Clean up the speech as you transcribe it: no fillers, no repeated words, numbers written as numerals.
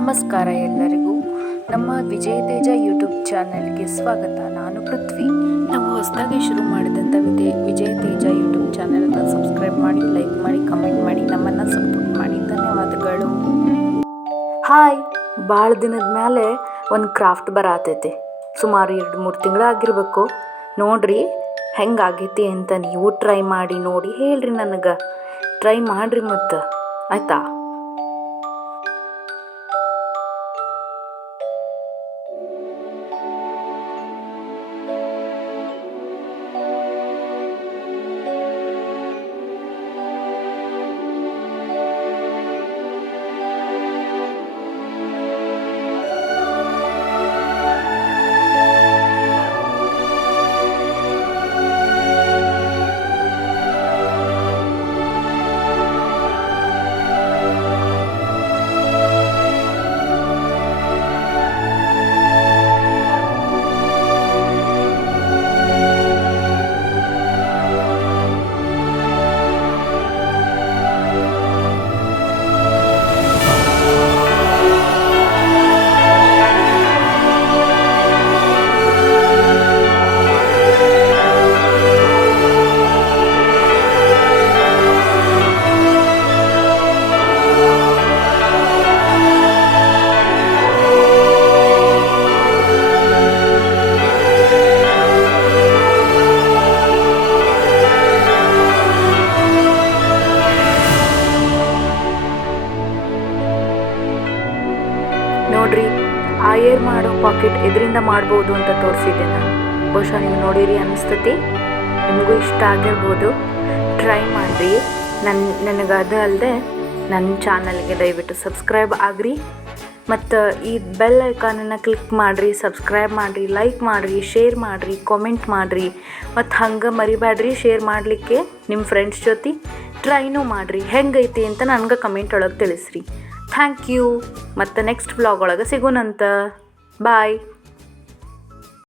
ನಮಸ್ಕಾರ ಎಲ್ಲರಿಗೂ. ನಮ್ಮ ವಿಜಯ ತೇಜ ಯೂಟ್ಯೂಬ್ ಚಾನೆಲ್ಗೆ ಸ್ವಾಗತ. ನಾನು ಪೃಥ್ವಿ. ನಾವು ಹೊಸದಾಗಿ ಶುರು ಮಾಡಿದಂಥ ವಿಜಯ ತೇಜ ಯೂಟ್ಯೂಬ್ ಚಾನೆಲ್ನ ಸಬ್ಸ್ಕ್ರೈಬ್ ಮಾಡಿ, ಲೈಕ್ ಮಾಡಿ, ಕಮೆಂಟ್ ಮಾಡಿ, ನಮ್ಮನ್ನು ಸಪೋರ್ಟ್ ಮಾಡಿ. ಧನ್ಯವಾದಗಳು. ಹಾಯ್, ಭಾಳ ದಿನದ ಮೇಲೆ ಒಂದು ಕ್ರಾಫ್ಟ್ ಬರತೈತಿ. ಸುಮಾರು 2-3 ತಿಂಗಳು ಆಗಿರ್ಬೇಕು. ನೋಡ್ರಿ ಹೆಂಗಾಗೈತಿ ಅಂತ ನೀವು ಟ್ರೈ ಮಾಡಿ ನೋಡಿ ಹೇಳ್ರಿ. ನನಗೆ ಟ್ರೈ ಮಾಡಿರಿ ಮತ್ತು ಆಯಿತಾ. ನೋಡ್ರಿ, ಆಯರ್ ಮಾಡೋ ಪಾಕೆಟ್ ಎದರಿಂದ ಮಾಡ್ಬೋದು ಅಂತ ತೋರಿಸಿದ್ದೆ ನಾನು. ಬಹುಶಃ ನೀವು ನೋಡಿರಿ ಅನಿಸ್ತತಿ. ನಿಮಗೂ ಇಷ್ಟ ಆಗಿರ್ಬೋದು. ಟ್ರೈ ಮಾಡಿರಿ. ನನಗೆ ಅದು ಅಲ್ಲದೆ ನನ್ನ ಚಾನಲ್ಗೆ ದಯವಿಟ್ಟು ಸಬ್ಸ್ಕ್ರೈಬ್ ಆಗಿರಿ ಮತ್ತು ಈ ಬೆಲ್ ಐಕಾನನ್ನು ಕ್ಲಿಕ್ ಮಾಡಿರಿ, ಸಬ್ಸ್ಕ್ರೈಬ್ ಮಾಡಿರಿ, ಲೈಕ್ ಮಾಡಿರಿ, ಶೇರ್ ಮಾಡಿರಿ, ಕಾಮೆಂಟ್ ಮಾಡಿರಿ. ಮತ್ತು ಹಂಗೆ ಮರಿಬೇಡ್ರಿ ಶೇರ್ ಮಾಡಲಿಕ್ಕೆ ನಿಮ್ಮ ಫ್ರೆಂಡ್ಸ್ ಜೊತೆ. ಟ್ರೈನೂ ಮಾಡಿರಿ, ಹೆಂಗೈತಿ ಅಂತ ನನಗೆ ಕಮೆಂಟ್ ಒಳಗೆ ತಿಳಿಸ್ರಿ. Thank you. ಮತ್ತು ನೆಕ್ಸ್ಟ್ ವ್ಲಾಗ್ ಒಳಗೆ ಸಿಗೋಣಂತ. ಬಾಯ್.